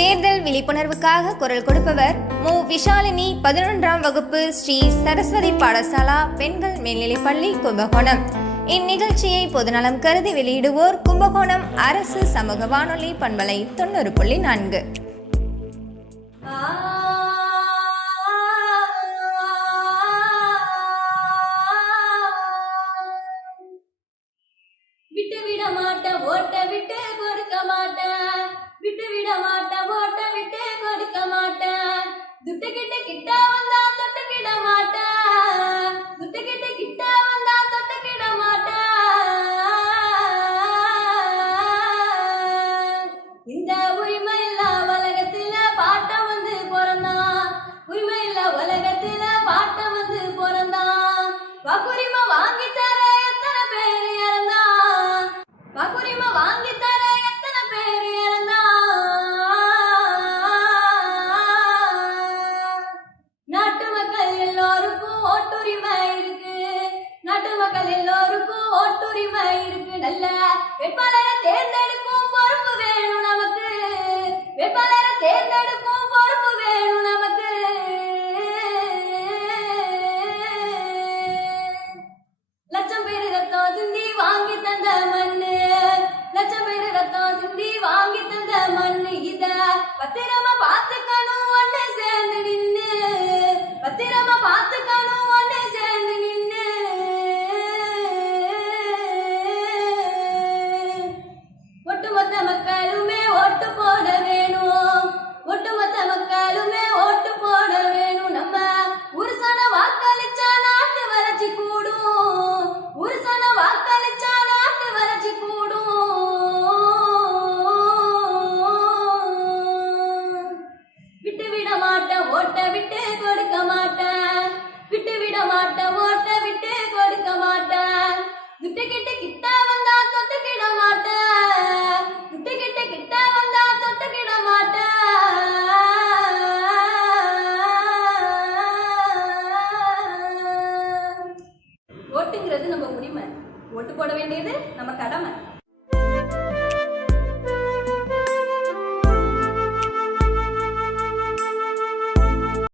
தேர்தல் விழிப்புணர்வுக்காக குரல் கொடுப்பவர் மு. விஷாலினி, 11ஆம் வகுப்பு, ஸ்ரீ சரஸ்வதி பாடசாலா பெண்கள் மேல்நிலைப்பள்ளி, கும்பகோணம். இந்நிகழ்ச்சியை பொதுநலம் கருதி வெளியிடுவோர் கும்பகோணம் அரசு சமூக வானொலி பண்பலை 90.4. விட்டுவிட மாட்டேன், ஓட்ட விட்டு கொடுக்க மாட்டேன். விட்டுவிட மாட்டேன், ஓட்ட விட்டு கொடுக்க மாட்டேன். துட்டுக்கிட்ட கிட்ட வந்தா தொட்டுக்கிட மாட்டேன். துட்டுக்கிட்ட கிட்ட வந்தா தொட்டுக்கிட மாட்டேன். இந்த உரிமை இல்ல உலகத்துல பாட்டம் வந்து பிறந்தான். உரிமை இல்ல உலகத்துல பாட்டம் வந்து பிறந்தான். வாக்குரிமை வாங்கி தர எத்தனை பேர் இறந்தான். வாக்குரிமை வாங்கி தர எத்தனை பேர் இறந்தான். நாட்டு மக்கள் எல்லோருக்கும் ஓட்டுரிமை இருக்கு. நாட்டு மக்கள் எல்லோருக்கும் ஓட்டுரிமை இருக்கு. நல்ல வேட்பாளரை தேர்ந்தெடுக்கும் பொறுப்பு வேணும் நமக்கு. வேட்பாளரை தேர்ந்தெடுக்கும் பொறுப்பு வேணும் நமக்கு. லட்சம் பேரு ரத்தம் சிந்தி வாங்கி தந்த மண்ணு. லட்சம் பேரு ரத்தம் சிந்தி வாங்கி தந்த மண்ணு. இத பத்திரமா பார்த்துக்கணும் ஒண்ணு சேர்ந்து நின்னு. பத்திரமா பார்த்துக்கணும் ஒண்ணு சேர்ந்து நின்னு. ஒட்டுமொத்த மக்களுமே ஓட்டு போட வேணும். ஒட்டுமொத்த மக்களுமே ஓட்டு போட வேணும். நம்ம உருசன வாக்களிச்சா நாட்டு வறட்சி கூடும். உருசன வாக்களிச்சா நாட்டு வறட்சி கூடும். விட்டுவிட மாட்டேன், ஓட்ட விட்டு கொடுக்க மாட்டேன். விட்டுவிட மாட்டேன், ஓட்ட விட்டு கொடுக்க மாட்டேன். துட்டுக்கிட்டு கிட்ட வந்தா தொட்டுக்கிட மாட்டேன். துட்டுக்கிட்டு கிட்ட வந்தா தொட்டுக்கிட மாட்டேன். ஓட்டுங்கிறது நம்ம உரிமை. ஓட்டு போட வேண்டியது நம்ம கடமை.